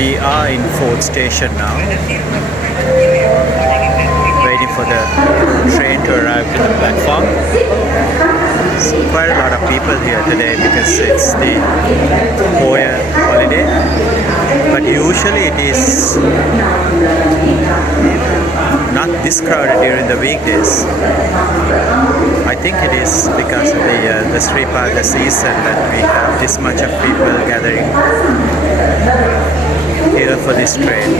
We are in Fort Station now, waiting for the train to arrive to the platform. There's quite a lot of people here today because it's the Ohia holiday, but usually it is not this crowded during the weekdays. I think it is because of the Sri Lanka season that we have this much of people gathering here for this train.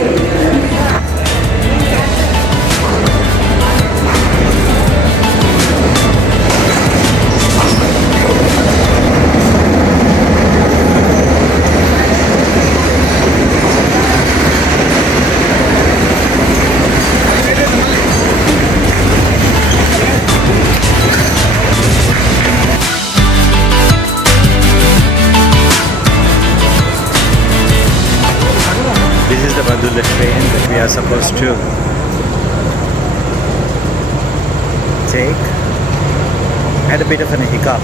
The train that we are supposed to take. Had a bit of an hiccup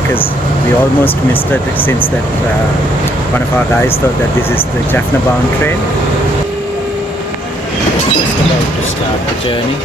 because we almost missed it since that one of our guys thought that this is the Jaffna bound train. Just about to start the journey.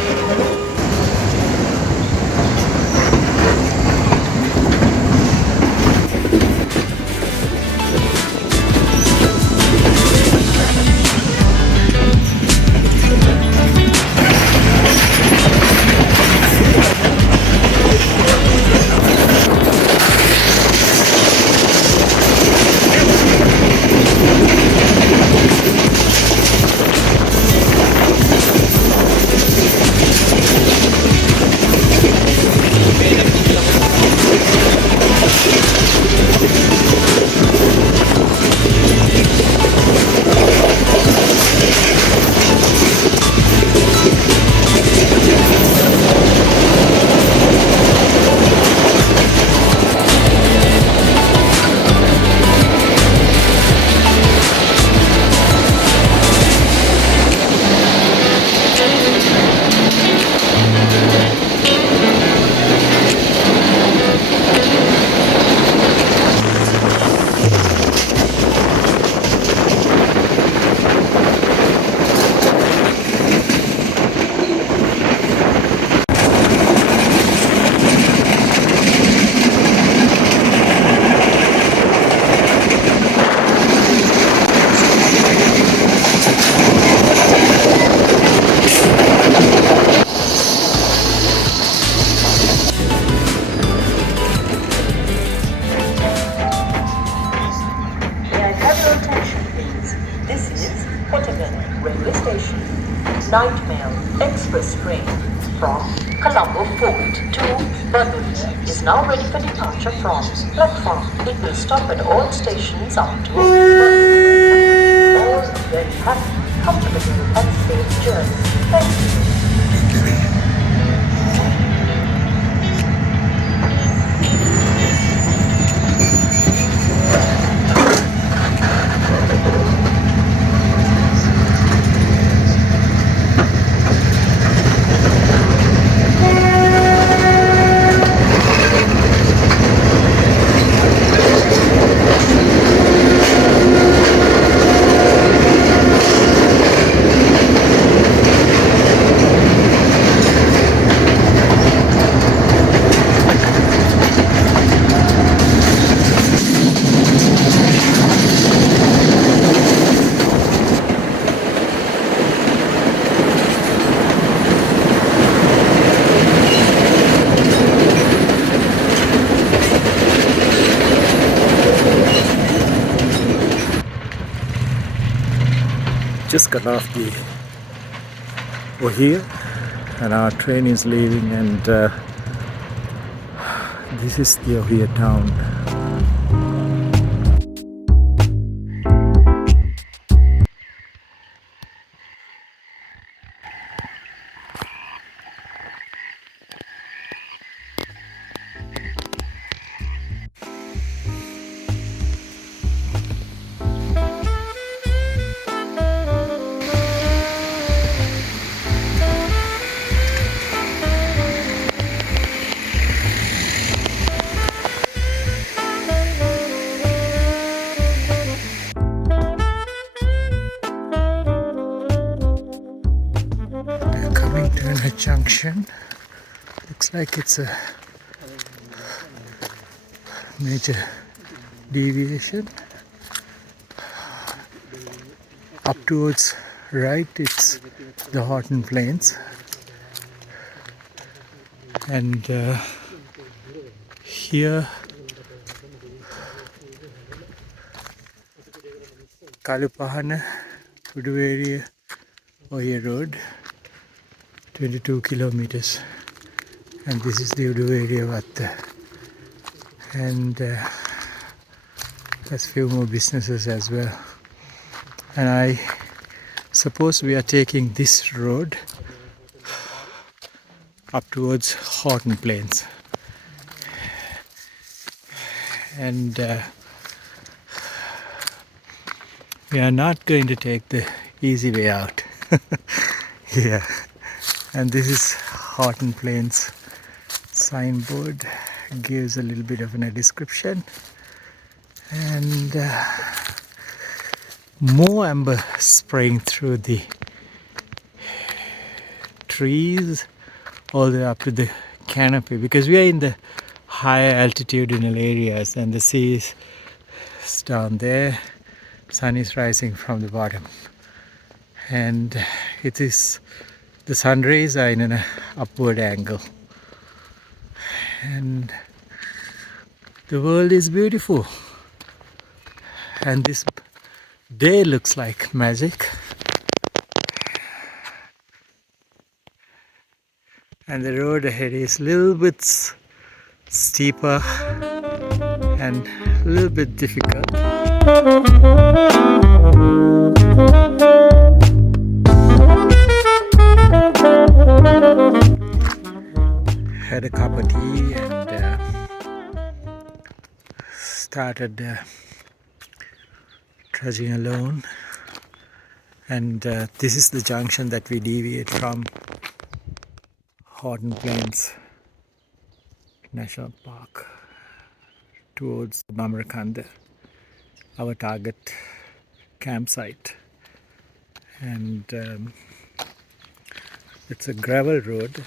Night Mail Express train from Colombo Fort to Bambarakanda is now ready for departure from platform. It will stop at all stations up to Bambarakanda. All a very happy, comfortable and safe journey. Thank you. Just got off the Ohia and our train is leaving, and this is the Ohia town. junction. Looks like it's a major deviation. Up towards right, it's the Horton Plains, and here Kalupahana Uduveriya Ohia Road, 22 kilometers, and this is the Uduveriya Vatta, and there's few more businesses as well. And I suppose we are taking this road up towards Horton Plains, and we are not going to take the easy way out. Yeah, and this is Horton Plains signboard, gives a little bit of a description, and more amber spraying through the trees all the way up to the canopy, because we are in the higher altitudinal areas and the sea is down there, sun is rising from the bottom, and it is, the sun rays are in an upward angle, and the world is beautiful, and this day looks like magic. And the road ahead is a little bit steeper and a little bit difficult. Had a cup of tea and started trudging alone, and this is the junction that we deviate from Horton Plains National Park towards Bambarakanda, our target campsite. And it's a gravel road,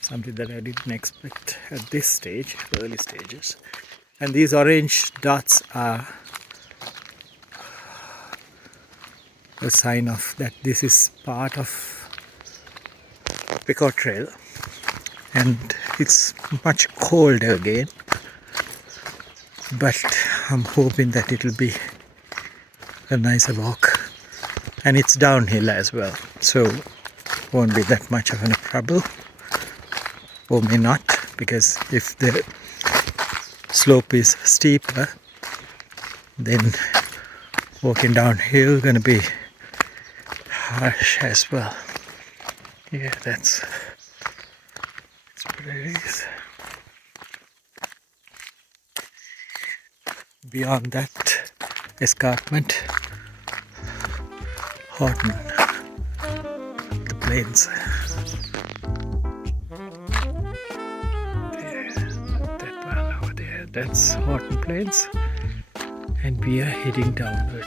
something that I didn't expect at this stage, early stages. And these orange dots are a sign of that this is part of Picot Trail, and it's much colder again, but I'm hoping that it'll be a nicer walk, and it's downhill as well, so won't be that much of a trouble, or may not, because if the slope is steeper, then walking downhill gonna be harsh as well. Yeah, that's what it is. Beyond that escarpment, Horton, the plains. There, that one over there, that's Horton Plains, and we are heading downward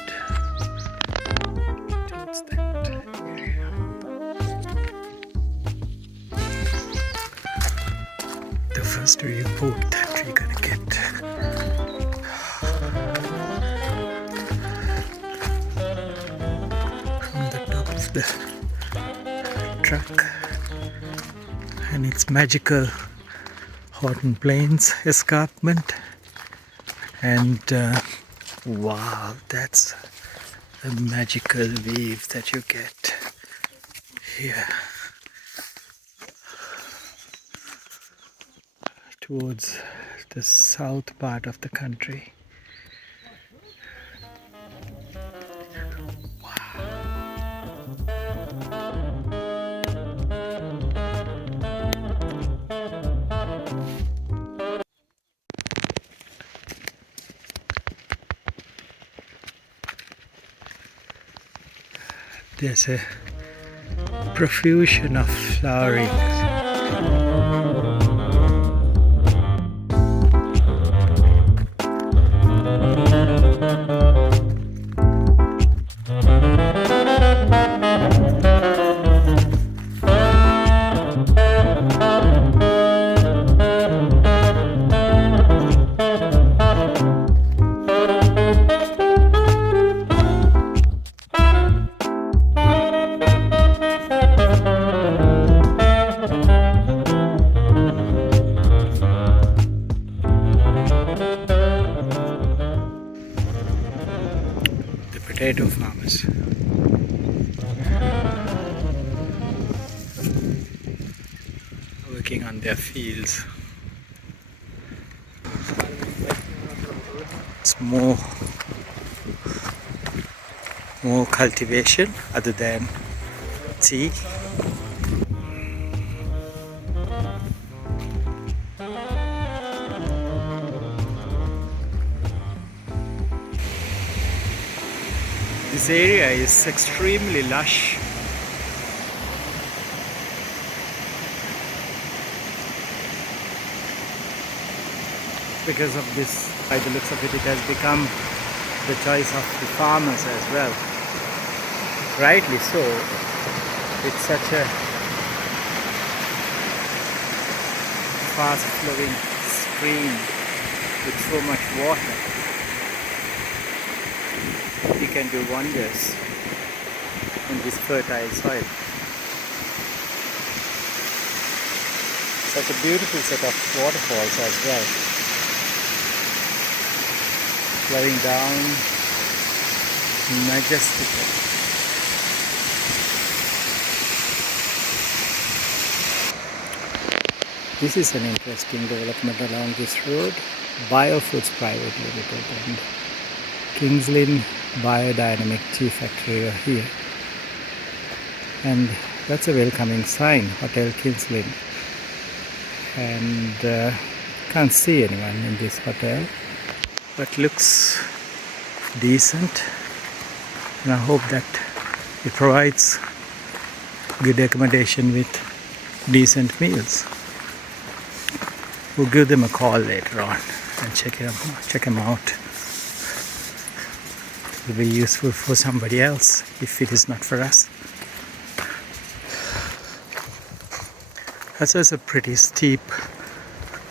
towards that area. The first viewport that we're gonna get. From the top of the truck, and it's magical Horton Plains escarpment, and wow, that's a magical view that you get here towards the south part of the country. There's a profusion of flowering. The potato farmers working on their fields. It's more cultivation other than tea. This area is extremely lush. Because of this, by the looks of it, it has become the choice of the farmers as well. Rightly so. It's such a fast flowing stream with so much water. You can do wonders in this fertile soil. Such a beautiful set of waterfalls as well, flowing down majestically. This is an interesting development along this road. Biofoods Private Limited and Kingslin Biodynamic Tea Factory are here. And that's a welcoming sign, Hotel Kingslin. And can't see anyone in this hotel, but looks decent. And I hope that it provides good accommodation with decent meals. We'll give them a call later on and check them out. It will be useful for somebody else if it is not for us. That's also a pretty steep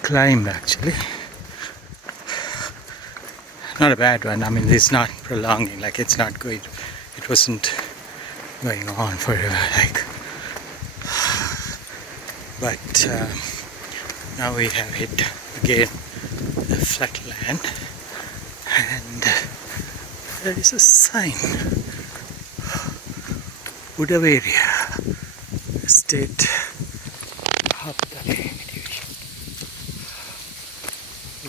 climb actually. Not a bad one. I mean, it's not prolonging, like it wasn't going on forever, like. But now we have hit again the flat land, and there is a sign, Udave area, State Division,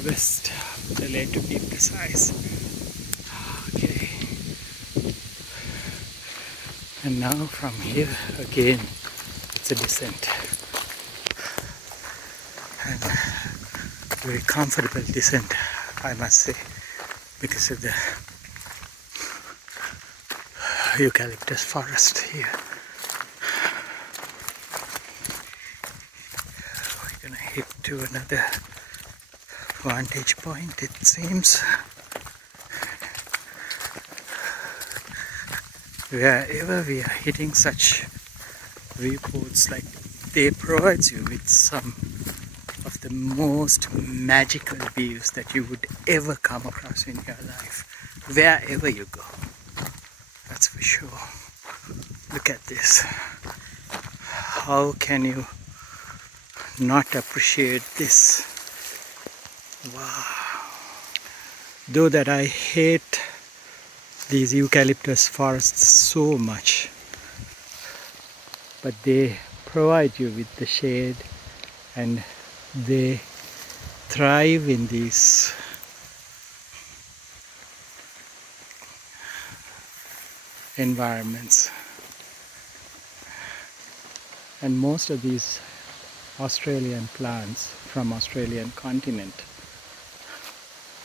West LA to be precise. Okay, and now from here again it's a descent, and very comfortable descent, I must say, because of the eucalyptus forest here. We're gonna hit to another vantage point, it seems. Wherever we are hitting such viewports, like, they provide you with some of the most magical views that you would ever come across in your life, wherever you go. That's for sure. Look at this. How can you not appreciate this? Wow. Though that I hate these eucalyptus forests so much, but they provide you with the shade, and they thrive in these environments. And most of these Australian plants from Australian continent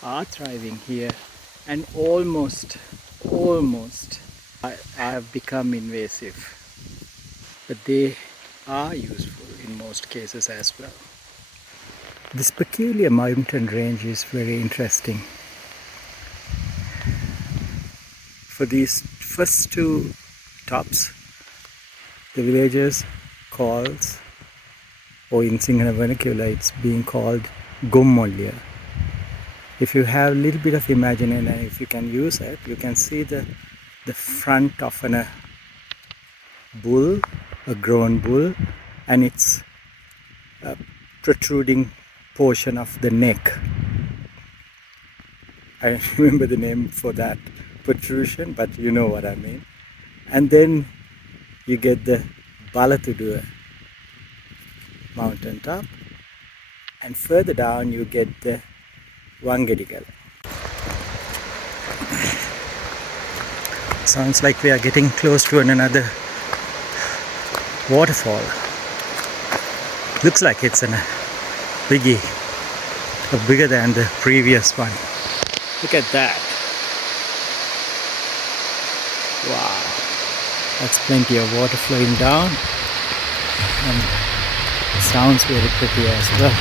are thriving here, and almost have become invasive, but they are useful in most cases as well. This peculiar mountain range is very interesting. For these first two tops, the villagers calls, or in Sinhala vernacular it's being called Gommolya. If you have a little bit of imagination and if you can use it, you can see the front of a bull, a grown bull, and its protruding portion of the neck. I don't remember the name for that protrusion, but you know what I mean. And then you get the Balatudua mountain top, and further down you get the Wangedigal. Sounds like we are getting close to another waterfall. Looks like it's a biggie, bigger than the previous one. Look at that. Wow, that's plenty of water flowing down, and sounds very pretty as well.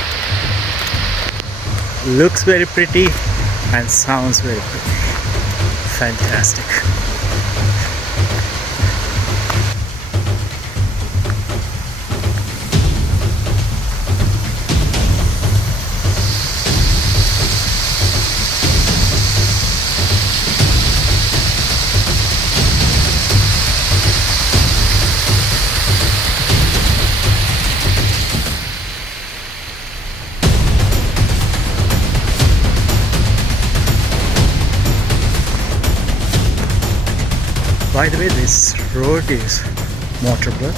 Looks very pretty and sounds very pretty. Fantastic. By the way, this road is motorable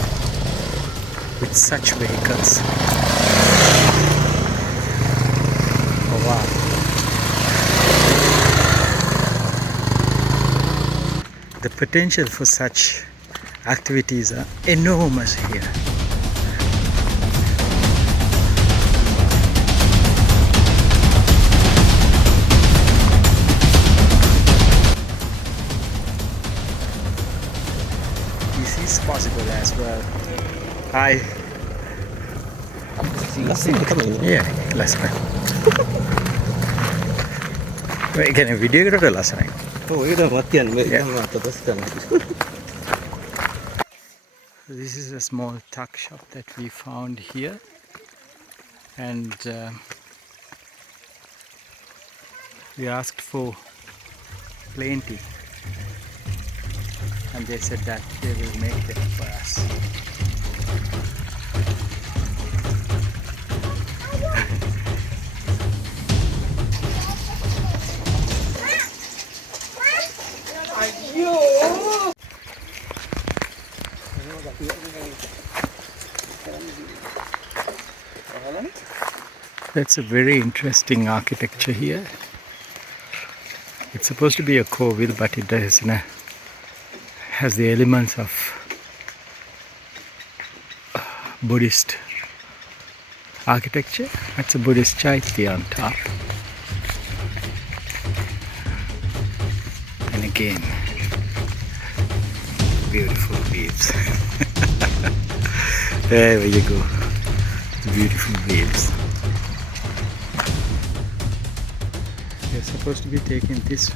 with such vehicles. Oh wow. The potential for such activities are enormous here. This is possible as well. Hi. Yeah, last time. Wait, can I video it or last time? Oh, you don't want to This is a small tuck shop that we found here, and we asked for plain tea, and they said that they will make them for us. That's a very interesting architecture here. It's supposed to be a kovil, but it does, has the elements of Buddhist architecture. That's a Buddhist chaitya on top. And again, beautiful views. There you go. Beautiful views. We're supposed to be taking this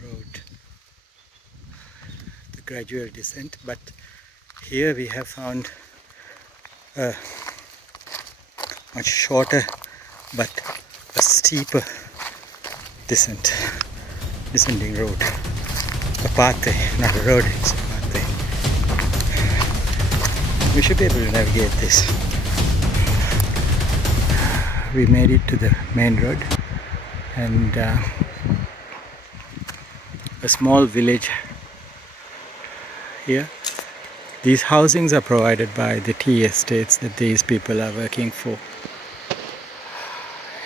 road, the gradual descent, but here we have found a much shorter but a steeper descending road. A pathway, not a road, it's a pathway. We should be able to navigate this. We made it to the main road, and a small village here. These housings are provided by the tea estates that these people are working for,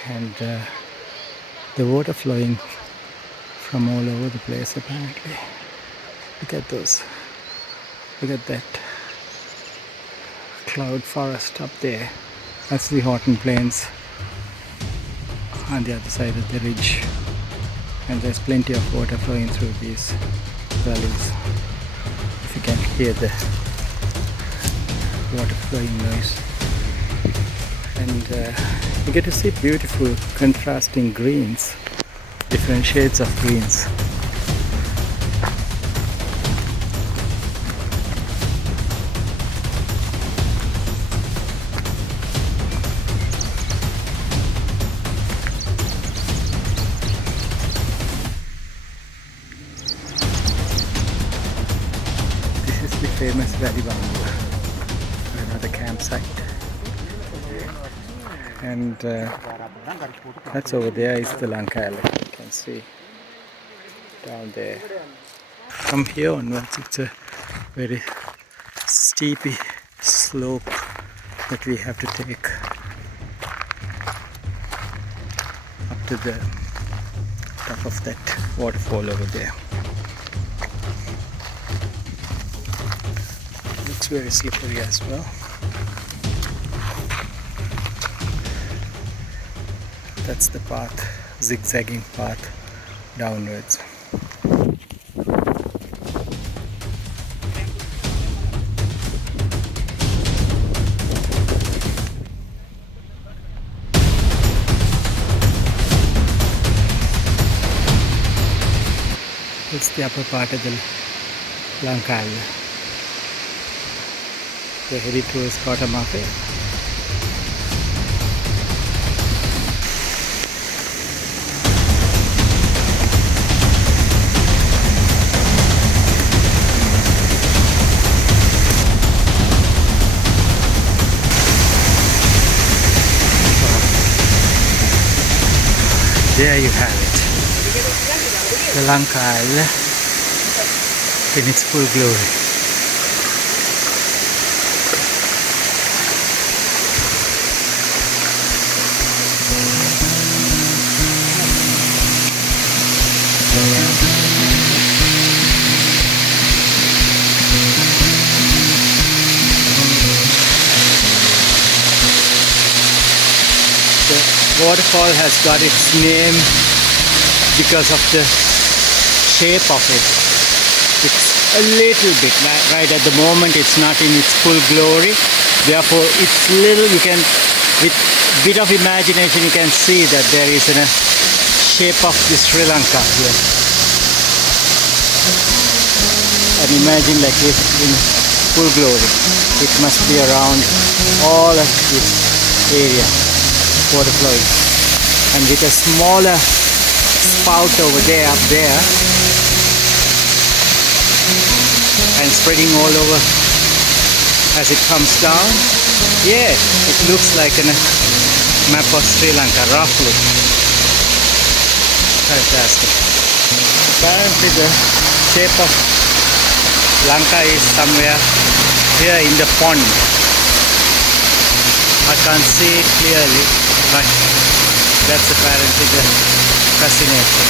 and the water flowing from all over the place apparently. Look at those. Look at that cloud forest up there. That's the Horton Plains on the other side of the ridge, and there's plenty of water flowing through these valleys. If you can hear the water flowing noise, and you get to see beautiful contrasting greens, different shades of greens. Famous Valley Bamboo, another campsite. And that's over there is the Lanka Ella. You can see down there. From here onwards, it's a very steepy slope that we have to take up to the top of that waterfall over there. It's very slippery as well. That's the path, zigzagging path downwards. It's the upper part of the Lanka Ella. We're heading towards Colombo. There you have it. The Lanka Ella in its full glory. The waterfall has got its name because of the shape of it. It's a little bit, right at the moment it's not in its full glory, therefore it's little, you can, with bit of imagination you can see that there is a shape of the Sri Lanka here. And imagine like this in full glory. It must be around all of this area, water flowing. And with a smaller spout over there, up there, and spreading all over as it comes down. Yeah, it looks like a map of Sri Lanka, roughly. Fantastic. Apparently the shape of Lanka is somewhere here in the pond. I can't see it clearly, but that's apparently the fascination.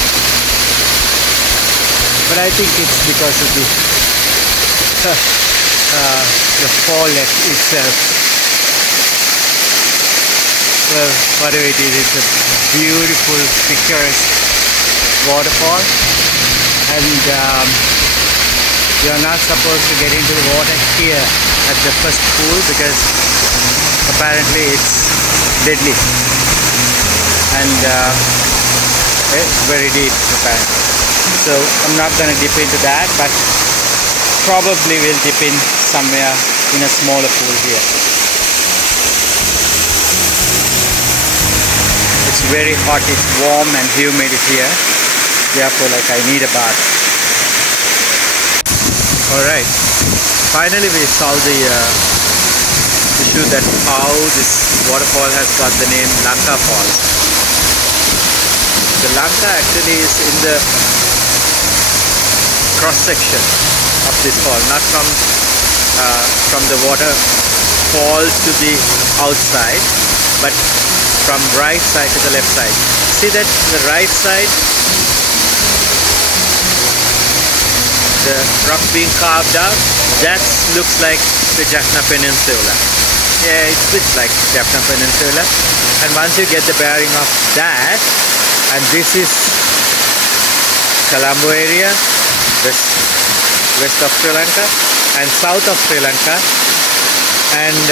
But I think it's because of the fall itself. Well, whatever it is, it's a beautiful, picturesque waterfall, and you're not supposed to get into the water here at the first pool because apparently it's deadly and it's very deep apparently. So I'm not going to dip into that, but probably will dip in somewhere in a smaller pool here. It's very hot, it's warm and humid here, therefore like I need a bath. Alright, finally we solved the issue that how this waterfall has got the name Lanka Falls. The Lanka actually is in the cross section of this fall, not from the water falls to the outside, but from right side to the left side. See that the right side, the rock being carved out, that looks like the Jaffna Peninsula. Yeah, it looks like Jaffna Peninsula. And once you get the bearing of that, and this is Colombo area, west of Sri Lanka, and south of Sri Lanka, and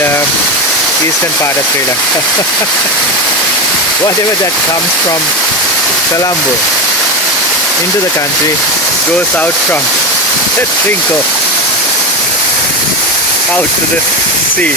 eastern part of Sri Lanka. Whatever that comes from Colombo into the country goes out from the Trinco out to the sea.